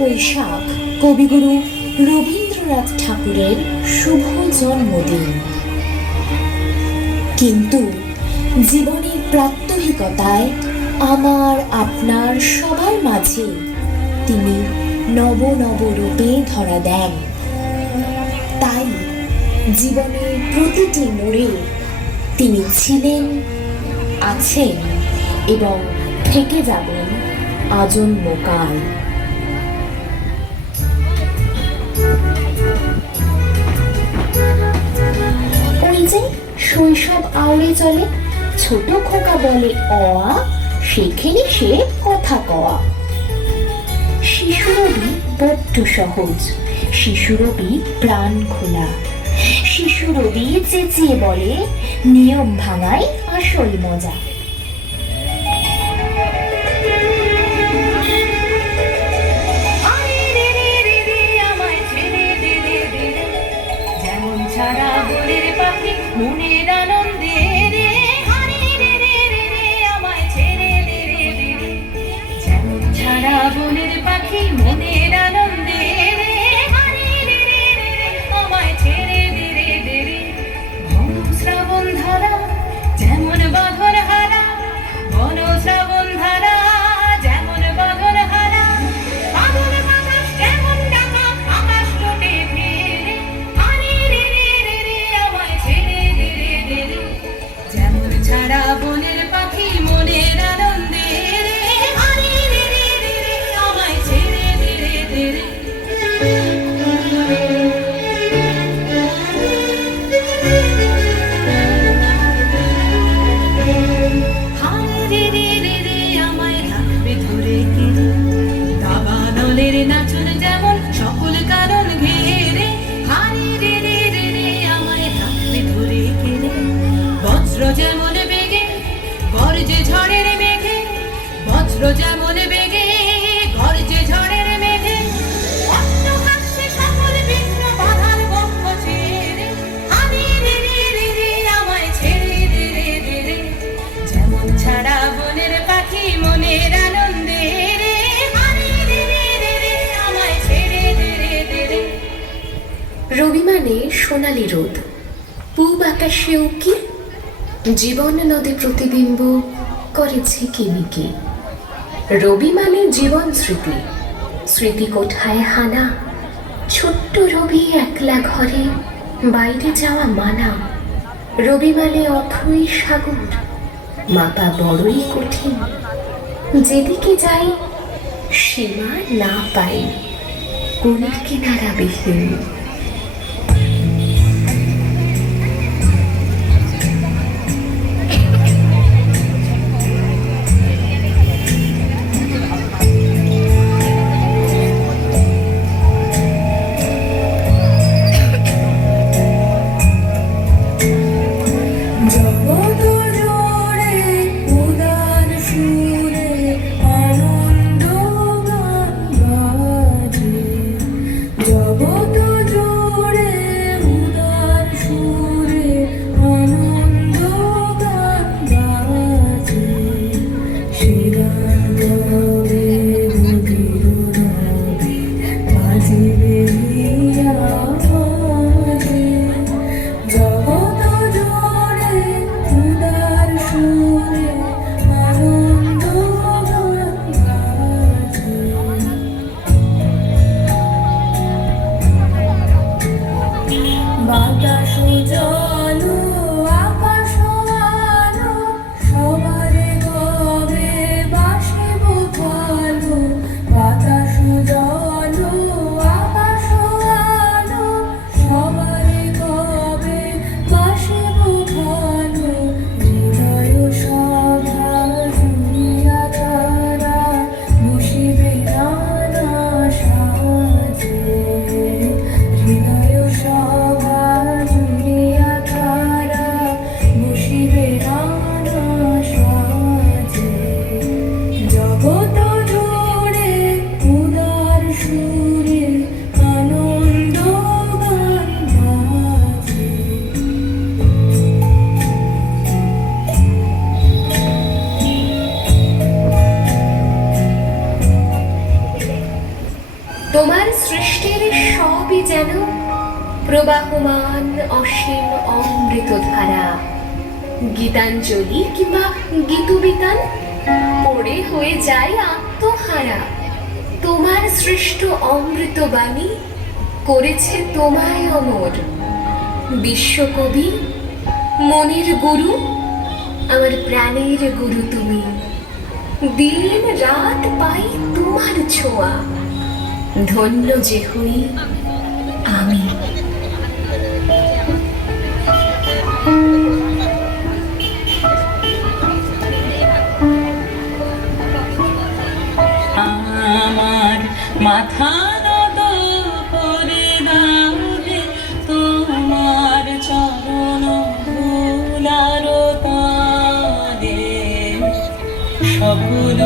বৈশাখ কবিগুরু রবীন্দ্রনাথ ঠাকুরের শুভ জন্মদিন। কিন্তু জীবনের প্রাত্যহিকতায় আমার আপনার সবার মাঝে তিনি নব নব রূপে ধরা দেন। তাই জীবনের প্রতিটি মোড়ে তিনি ছিলেন, আছেন এবং থেকে যাবেন আজন্মকাল। ওই যে শৈশব আউড়ে চলে, ছোট খোকা বলে অ আ, সেখানে সে কথা কওয়া। শিশুরবি বড্ড সহজ, শিশুরবি প্রাণ খোলা, শিশুরবি চেঁচিয়ে বলে নিয়ম ভাঙাই আসল মজা। মনের আনন্দে রে হারি রে রে রে রে আমায় ছেড়ে দে রে দে রে, যেমন ছাড়া বনের পাখি মনের আনন্দে রে হারি রে রে রে রে আমায় ছেড়ে দে রে দে রে। ঘন শ্রাবণ ধারা যেমন বাঁধন হারা, ঘন শ্রাবণ ধারা যেমন বাঁধন হারা, বাঁধন বাতাস যেমন ডাকা আকাশ টোটে ফেরে হারি রে রে রে রে আমায় ছেড়ে ছাড়া বনের পাখি মনের আনন্দে রে হারি রে রে রে রে আমায় ছেড়ে দে রে দে রে। হারি রে রে রে রে আমায় রাখবে ধরে কেড়ে, দাবা দলের নাচন যেমন সকল কারণ ঘেরে হারি রে রে রে রে আমায় রাখবে ধরে কেড়ে। বজ্র যেমন বেগে গর্জে ঝড়ের মেঘে, বজ্র যেমন বেগে গর্জে ঝড়ের মেঘে, অট্টহাস্যে সকল বিঘ্ন বাধার বক্ষ ছেড়ে হারি রে রে রে রে আমায় ছেড়ে দে রে দে রে, যেমন ছাড়া বনের পাখি মনের আনন্দে রে হারি রে রে রে রে আমায় ছেড়ে দে রে দে রে। রবি মানে সোনালি রোদ, পূব আকাশে উকি, জীবন নদী প্রতিবিম্ব করেছে কিমিকে। রবি মানে জীবন স্মৃতি, স্মৃতি কোঠায় হানা, ছোট্ট রবি একলা ঘরে বাইরে যাওয়া মানা। রবি মানে অথই সাগর, মাপা বড়ই কঠিন, যেদিকে যাই সীমা না পাই, কোন কিনারা বিহীন। জগত তোমার সৃষ্টির সবই যেন প্রবাহমান অসীম অমৃত ধারা। গীতাঞ্জলি কিংবা গীতবিতান পড়ে হয়ে যায় আত্মহারা। তোমার সৃষ্ট অমৃতবাণী করেছে তোমায় অমর। বিশ্বকবি, মনের গুরু, আমার প্রাণের গুরু তুমি। দিন রাত পাই তোমার ছোঁয়া, ধন্য যে হই আমি। আমার মাথা নত করে দাও হে, তোমার চরণ ধুলার তারে সকল